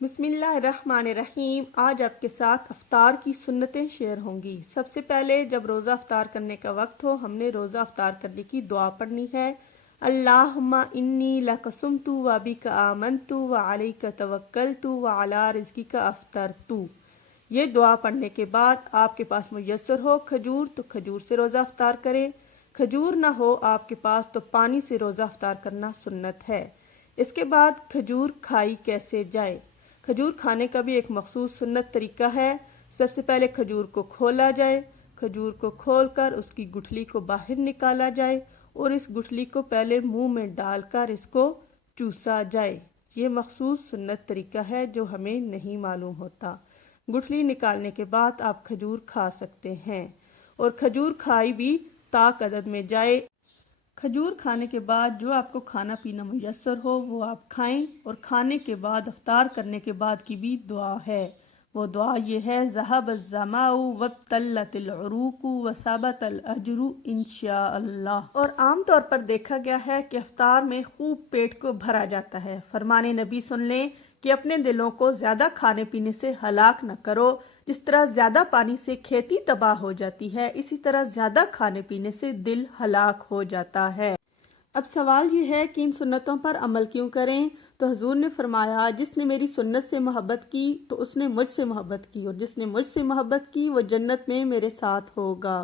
بسم اللہ الرحمن الرحیم۔ آج آپ کے ساتھ افطار کی سنتیں شیئر ہوں گی۔ سب سے پہلے جب روزہ افطار کرنے کا وقت ہو ہم نے روزہ افطار کرنے کی دعا پڑھنی ہے۔ اللہم انی لک صمت وبک آمنت وعلیک توکلت وعلی رزقک افطرت۔ یہ دعا پڑھنے کے بعد آپ کے پاس میسر ہو کھجور تو کھجور سے روزہ افطار کریں، کھجور نہ ہو آپ کے پاس تو پانی سے روزہ افطار کرنا سنت ہے۔ اس کے بعد کھجور کھائی کیسے جائے؟ کھجور کھانے کا بھی ایک مخصوص سنت طریقہ ہے۔ سب سے پہلے کھجور کو کھولا جائے، کھجور کو کھول کر اس کی گٹھلی کو باہر نکالا جائے اور اس گٹھلی کو پہلے منہ میں ڈال کر اس کو چوسا جائے۔ یہ مخصوص سنت طریقہ ہے جو ہمیں نہیں معلوم ہوتا۔ گٹھلی نکالنے کے بعد آپ کھجور کھا سکتے ہیں اور کھجور کھائی بھی طاق عدد میں جائے۔ کھجور کھانے کے بعد جو آپ کو کھانا پینا میسر ہو وہ آپ کھائیں، اور کھانے کے بعد افطار کرنے کے بعد کی بھی دعا ہے۔ وہ دعا یہ ہے: ذہب الظمأ وابتلت العروق وثبت الاجر انشاءاللہ۔ اور عام طور پر دیکھا گیا ہے کہ افطار میں خوب پیٹ کو بھرا جاتا ہے۔ فرمان نبی سن لیں کہ اپنے دلوں کو زیادہ کھانے پینے سے ہلاک نہ کرو۔ جس طرح زیادہ پانی سے کھیتی تباہ ہو جاتی ہے، اسی طرح زیادہ کھانے پینے سے دل ہلاک ہو جاتا ہے۔ اب سوال یہ ہے کہ ان سنتوں پر عمل کیوں کریں؟ تو حضور نے فرمایا، جس نے میری سنت سے محبت کی تو اس نے مجھ سے محبت کی، اور جس نے مجھ سے محبت کی وہ جنت میں میرے ساتھ ہوگا۔